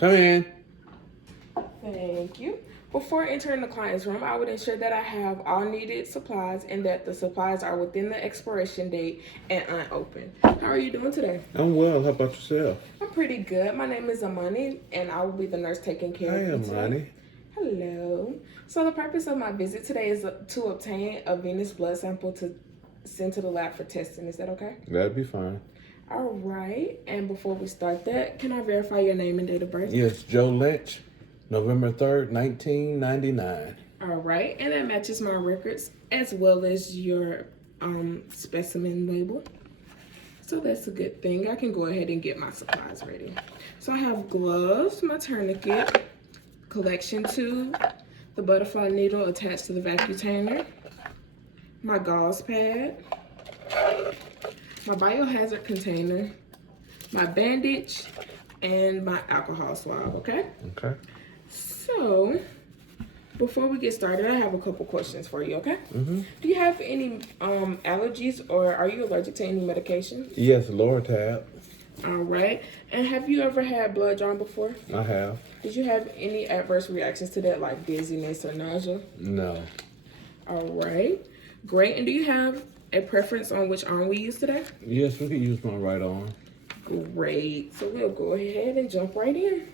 Come in. Thank you. Before entering the client's room, I would ensure that I have all needed supplies and that the supplies are within the expiration date and unopened. How are you doing today? I'm well. How about yourself? I'm pretty good. My name is Amani, and I will be the nurse taking care of you today. Hi, Amani. Hello. So the purpose of my visit today is to obtain a venous blood sample to send to the lab for testing. Is that okay? That'd be fine. All right. And before we start that, can I verify your name and date of birth? Yes, Joe Lynch, November 3rd, 1999. All right. And that matches my records as well as your specimen label. So that's a good thing. I can go ahead and get my supplies ready. So I have gloves, my tourniquet, collection tube, the butterfly needle attached to the vacutainer, my gauze pad, my biohazard container, my bandage, and my alcohol swab, okay? Okay. So, before we get started, I have a couple questions for you, okay? Mm-hmm. Do you have any allergies or are you allergic to any medication? Yes, Loratab. All right. And have you ever had blood drawn before? I have. Did you have any adverse reactions to that, like dizziness or nausea? No. All right. Great. And do you have a preference on which arm we use today? Yes, we could use my right arm. Great. So we'll go ahead and jump right in.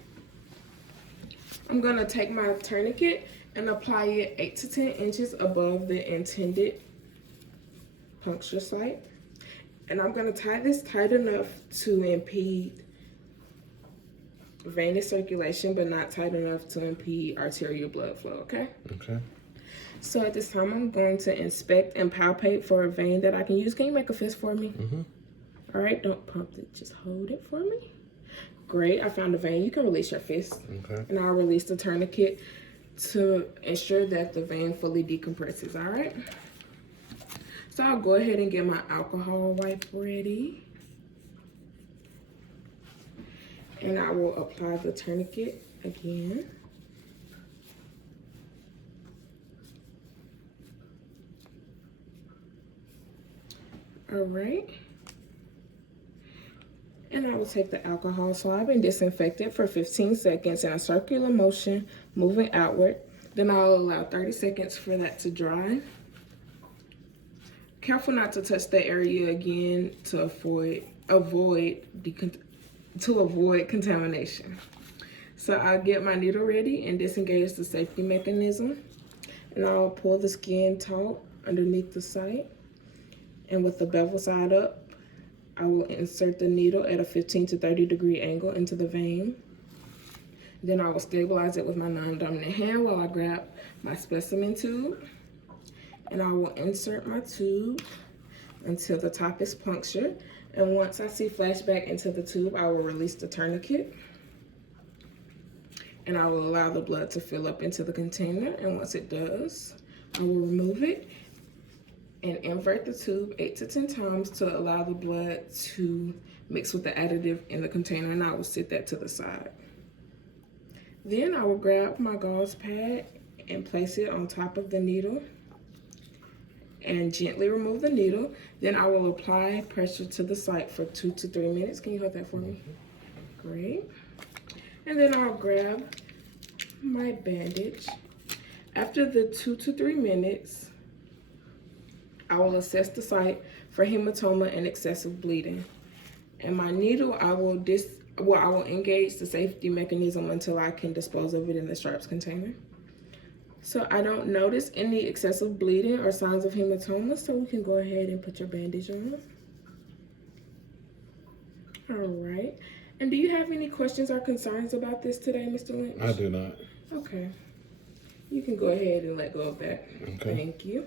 I'm going to take my tourniquet and apply it 8 to 10 inches above the intended puncture site. And I'm going to tie this tight enough to impede venous circulation, but not tight enough to impede arterial blood flow, okay? Okay. So at this time, I'm going to inspect and palpate for a vein that I can use. Can you make a fist for me? Mm-hmm. All right, don't pump it, just hold it for me. Great, I found a vein. You can release your fist. Okay. And I'll release the tourniquet to ensure that the vein fully decompresses, all right? So I'll go ahead and get my alcohol wipe ready. And I will apply the tourniquet again. All right. And I will take the alcohol swab and disinfect it for 15 seconds in a circular motion, moving outward. Then I'll allow 30 seconds for that to dry. Careful not to touch the area again to avoid contamination. So I'll get my needle ready and disengage the safety mechanism. And I'll pull the skin taut underneath the site. And with the bevel side up, I will insert the needle at a 15 to 30 degree angle into the vein. Then I will stabilize it with my non-dominant hand while I grab my specimen tube. And I will insert my tube until the top is punctured. And once I see flashback into the tube, I will release the tourniquet. And I will allow the blood to fill up into the container. And once it does, I will remove it and invert the tube 8 to 10 times to allow the blood to mix with the additive in the container, and I will set that to the side. Then I will grab my gauze pad and place it on top of the needle and gently remove the needle. Then I will apply pressure to the site for 2 to 3 minutes. Can you hold that for me? Great. And then I'll grab my bandage. After the 2 to 3 minutes, I will assess the site for hematoma and excessive bleeding. And my needle, I will engage the safety mechanism until I can dispose of it in the sharps container. So I don't notice any excessive bleeding or signs of hematoma, so we can go ahead and put your bandage on. All right. And do you have any questions or concerns about this today, Mr. Lynch? I do not. Okay. You can go ahead and let go of that. Okay. Thank you.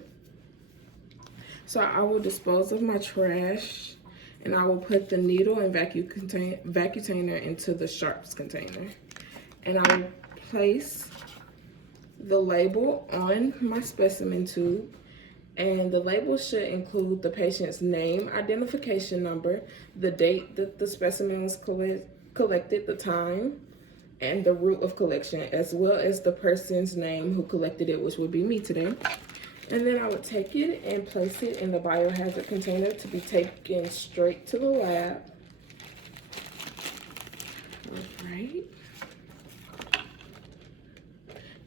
So I will dispose of my trash, and I will put the needle and vacutainer into the sharps container. And I will place the label on my specimen tube, and the label should include the patient's name, identification number, the date that the specimen was collected, the time, and the route of collection, as well as the person's name who collected it, which would be me today. And then I would take it and place it in the biohazard container to be taken straight to the lab. All right.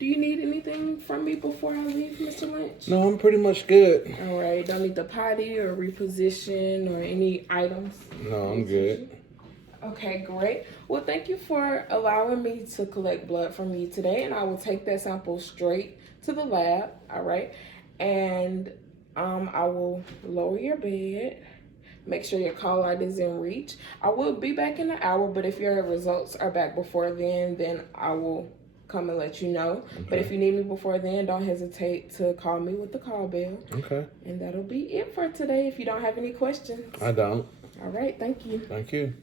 Do you need anything from me before I leave, Mr. Lynch? No, I'm pretty much good. All right. Don't need the potty or reposition or any items? No, I'm good. Okay, great. Well, thank you for allowing me to collect blood from you today, and I will take that sample straight to the lab, all right? And I will lower your bed, make sure your call light is in reach. I will be back in an hour, but if your results are back before then I will come and let you know. Okay. But if you need me before then, don't hesitate to call me with the call bell. Okay. And that'll be it for today if you don't have any questions. I don't. All right, thank you. Thank you.